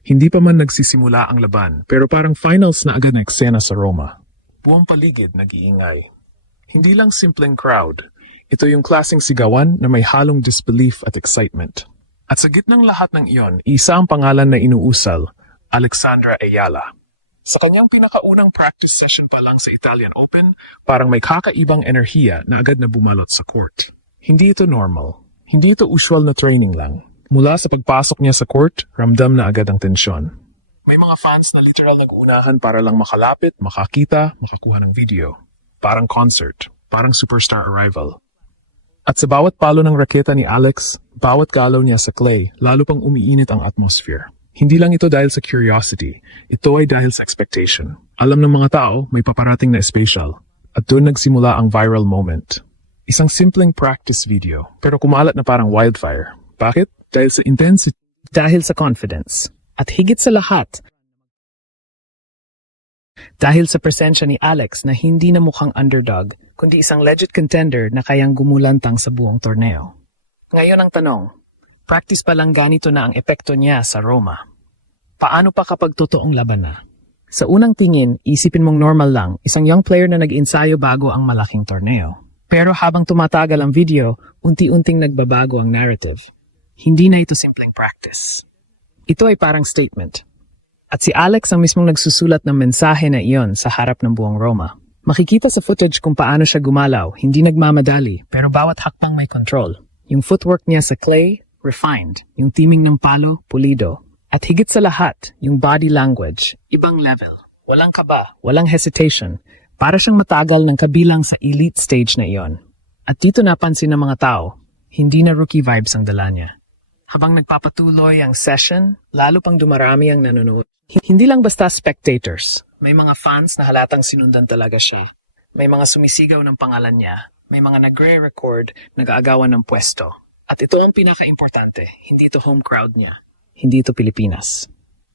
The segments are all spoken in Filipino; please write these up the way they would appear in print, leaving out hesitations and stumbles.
Hindi pa man nagsisimula ang laban, pero parang finals na agad na eksena sa Roma. Buong paligid nag-iingay. Hindi lang simpleng crowd. Ito yung klaseng sigawan na may halong disbelief at excitement. At sa gitnang lahat ng iyon, isa ang pangalan na inuusal, Alexandra Ayala. Sa kanyang pinakaunang practice session pa lang sa Italian Open, parang may kakaibang enerhiya na agad na bumalot sa court. Hindi ito normal. Hindi ito usual na training lang. Mula sa pagpasok niya sa court, ramdam na agad ang tensyon. May mga fans na literal nag-uunahan para lang makalapit, makakita, makakuha ng video. Parang concert, parang superstar arrival. At sa bawat palo ng raketa ni Alex, bawat galaw niya sa clay, lalo pang umiinit ang atmosphere. Hindi lang ito dahil sa curiosity, ito ay dahil sa expectation. Alam ng mga tao, may paparating na special. At doon nagsimula ang viral moment. Isang simpleng practice video, pero kumalat na parang wildfire. Bakit? Dahil sa intensity. Dahil sa confidence. At higit sa lahat, dahil sa presensya ni Alex na hindi na mukhang underdog, kundi isang legit contender na kayang gumulantang sa buong torneo. Ngayon ang tanong, practice pa lang ganito na ang epekto niya sa Roma. Paano pa kapag totoong laban na? Sa unang tingin, isipin mong normal lang, isang young player na nag-ensayo bago ang malaking torneo. Pero habang tumatagal ang video, unti-unting nagbabago ang narrative. Hindi na ito simpleng practice. Ito ay parang statement. At si Alex ang mismong nagsusulat ng mensahe na iyon sa harap ng buong Roma. Makikita sa footage kung paano siya gumalaw, hindi nagmamadali, pero bawat hakbang may control. Yung footwork niya sa clay, refined. Yung timing ng palo, pulido. At higit sa lahat, yung body language, ibang level. Walang kaba, walang hesitation. Para siyang matagal ng kabilang sa elite stage na iyon. At dito napansin ng mga tao, hindi na rookie vibes ang dala niya. Habang nagpapatuloy ang session, lalo pang dumarami ang nanonood. Hindi lang basta spectators. May mga fans na halatang sinundan talaga siya. May mga sumisigaw ng pangalan niya. May mga nagre-record, nag-aagawan ng pwesto. At ito ang pinaka-importante, hindi ito home crowd niya. Hindi ito Pilipinas.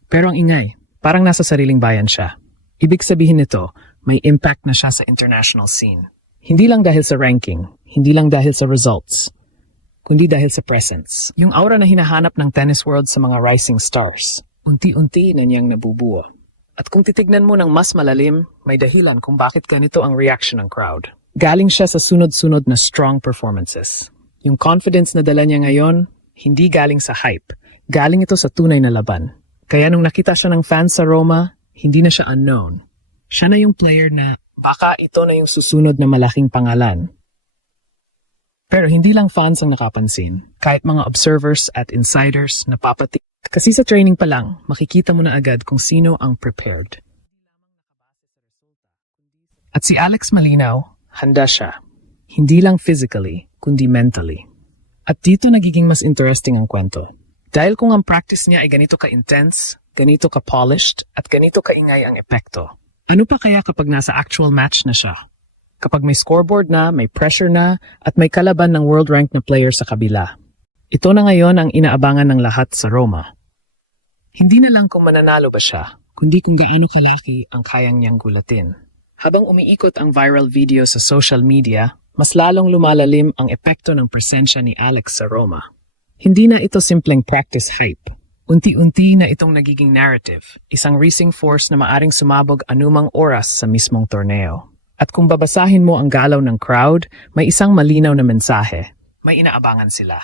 Pero ang ingay, parang nasa sariling bayan siya. Ibig sabihin nito, may impact na siya sa international scene. Hindi lang dahil sa ranking, hindi lang dahil sa results, kundi dahil sa presence. Yung aura na hinahanap ng tennis world sa mga rising stars, unti-unti na niyang nabubuo. At kung titignan mo ng mas malalim, may dahilan kung bakit ganito ang reaction ng crowd. Galing siya sa sunod-sunod na strong performances. Yung confidence na dala niya ngayon, hindi galing sa hype. Galing ito sa tunay na laban. Kaya nung nakita siya ng fans sa Roma, hindi na siya unknown. Siya na yung player na baka ito na yung susunod na malaking pangalan. Pero hindi lang fans ang nakapansin. Kahit mga observers at insiders napapatik. Kasi sa training pa lang, makikita mo na agad kung sino ang prepared. At si Alex malinaw, handa siya. Hindi lang physically, kundi mentally. At dito nagiging mas interesting ang kwento. Dahil kung ang practice niya ay ganito ka-intense, ganito ka-polished, at ganito kaingay ang epekto. Ano pa kaya kapag nasa actual match na siya? Kapag may scoreboard na, may pressure na, at may kalaban ng world-ranked na player sa kabila. Ito na ngayon ang inaabangan ng lahat sa Roma. Hindi na lang kung mananalo ba siya, kundi kung gaano kalaki ang kayang niyang gulatin. Habang umiikot ang viral video sa social media, mas lalong lumalalim ang epekto ng presensya ni Alex sa Roma. Hindi na ito simpleng practice hype. Unti-unti na itong nagiging narrative, isang racing force na maaring sumabog anumang oras sa mismong torneo. At kung babasahin mo ang galaw ng crowd, may isang malinaw na mensahe. May inaabangan sila.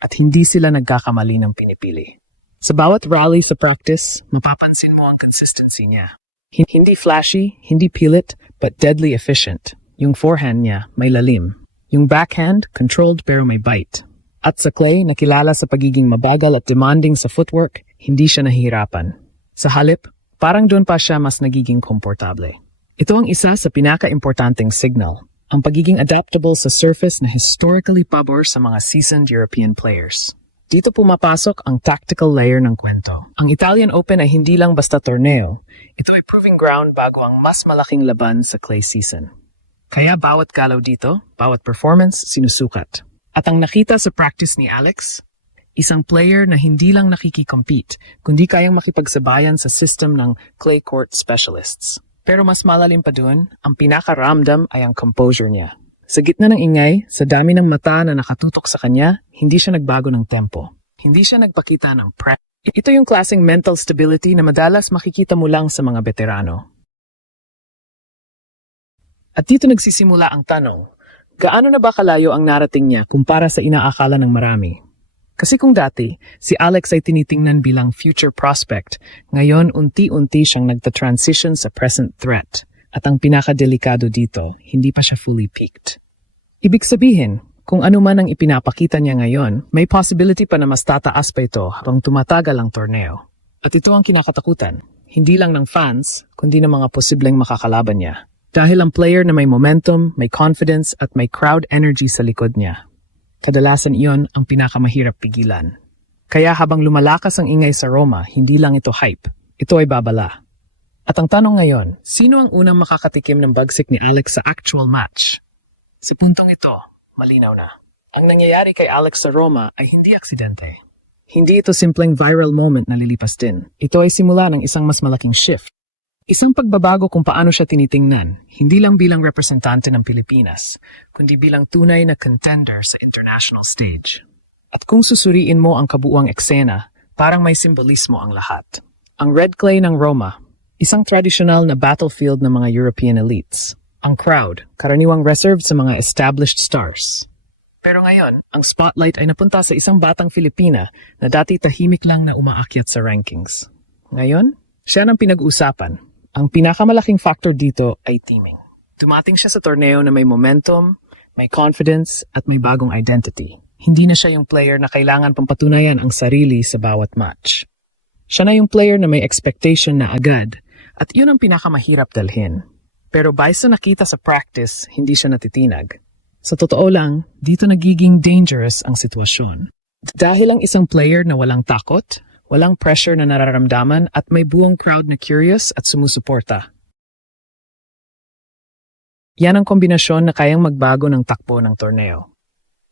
At hindi sila nagkakamali ng pinipili. Sa bawat rally sa practice, mapapansin mo ang consistency niya. Hindi flashy, hindi pilit, but deadly efficient. Yung forehand niya, may lalim. Yung backhand, controlled pero may bite. At sa clay, nakilala sa pagiging mabagal at demanding sa footwork, hindi siya nahihirapan. Sa halip, parang doon pa siya mas nagiging komportable. Ito ang isa sa pinaka-importanteng signal, ang pagiging adaptable sa surface na historically pabor sa mga seasoned European players. Dito pumapasok ang tactical layer ng kwento. Ang Italian Open ay hindi lang basta torneo, ito ay proving ground bago ang mas malaking laban sa clay season. Kaya bawat galaw dito, bawat performance, sinusukat. At ang nakita sa practice ni Alex, isang player na hindi lang nakiki-compete, kundi kayang makipagsabayan sa system ng clay court specialists. Pero mas malalim pa dun, ang pinakaramdam ay ang composure niya. Sa gitna ng ingay, sa dami ng mata na nakatutok sa kanya, hindi siya nagbago ng tempo. Hindi siya nagpakita ng Ito yung klaseng mental stability na madalas makikita mo lang sa mga veterano. At dito nagsisimula ang tanong, gaano na ba kalayo ang narating niya kumpara sa inaakala ng marami? Kasi kung dati, si Alex ay tinitingnan bilang future prospect, ngayon unti-unti siyang nagta-transition sa present threat. At ang pinakadelikado dito, hindi pa siya fully peaked. Ibig sabihin, kung ano man ang ipinapakita niya ngayon, may possibility pa na mas tataas pa ito habang tumatagal ang torneo. At ito ang kinakatakutan, hindi lang ng fans, kundi ng mga posibleng makakalaban niya. Dahil ang player na may momentum, may confidence at may crowd energy sa likod niya. Kadalasan iyon ang pinakamahirap pigilan. Kaya habang lumalakas ang ingay sa Roma, hindi lang ito hype, ito ay babala. At ang tanong ngayon, sino ang unang makakatikim ng bagsik ni Alex sa actual match? Sa puntong ito, malinaw na. Ang nangyayari kay Alex sa Roma ay hindi aksidente. Hindi ito simpleng viral moment na lilipas din. Ito ay simula ng isang mas malaking shift. Isang pagbabago kung paano siya tinitingnan, hindi lang bilang representante ng Pilipinas, kundi bilang tunay na contender sa international stage. At kung susuriin mo ang kabuuang eksena, parang may simbolismo ang lahat. Ang red clay ng Roma, isang tradisyonal na battlefield ng mga European elites. Ang crowd, karaniwang reserved sa mga established stars. Pero ngayon, ang spotlight ay napunta sa isang batang Filipina na dati tahimik lang na umaakyat sa rankings. Ngayon, siya ang pinag-uusapan. Ang pinakamalaking factor dito ay teaming. Dumating siya sa torneo na may momentum, may confidence, at may bagong identity. Hindi na siya yung player na kailangan pampatunayan ang sarili sa bawat match. Siya na yung player na may expectation na agad, at yun ang pinakamahirap dalhin. Pero base sa nakita sa practice, hindi siya natitinag. Sa totoo lang, dito nagiging dangerous ang sitwasyon. Dahil ang isang player na walang takot, walang pressure na nararamdaman at may buong crowd na curious at sumusuporta. Yan ang kombinasyon na kayang magbago ng takbo ng torneo.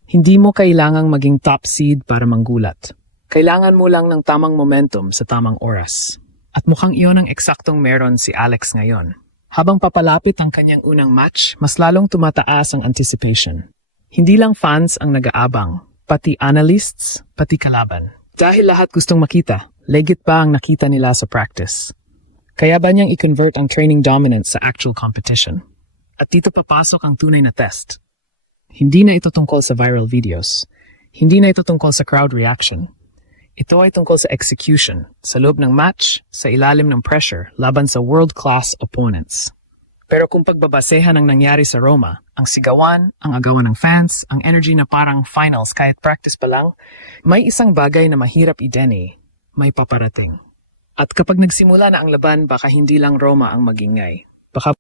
Hindi mo kailangang maging top seed para manggulat. Kailangan mo lang ng tamang momentum sa tamang oras. At mukhang iyon ang eksaktong meron si Alex ngayon. Habang papalapit ang kanyang unang match, mas lalong tumataas ang anticipation. Hindi lang fans ang nag-aabang, pati analysts, pati kalaban. Dahil lahat gustong makita, legit ba ang nakita nila sa practice? Kaya ba niyang i-convert ang training dominance sa actual competition? At dito papasok ang tunay na test. Hindi na ito tungkol sa viral videos. Hindi na ito tungkol sa crowd reaction. Ito ay tungkol sa execution, sa loob ng match, sa ilalim ng pressure, laban sa world-class opponents. Pero kung pagbabasehan ang nangyari sa Roma, ang sigawan, ang agawan ng fans, ang energy na parang finals kahit practice pa lang, may isang bagay na mahirap i-deny, may paparating. At kapag nagsimula na ang laban, baka hindi lang Roma ang magingay. Baka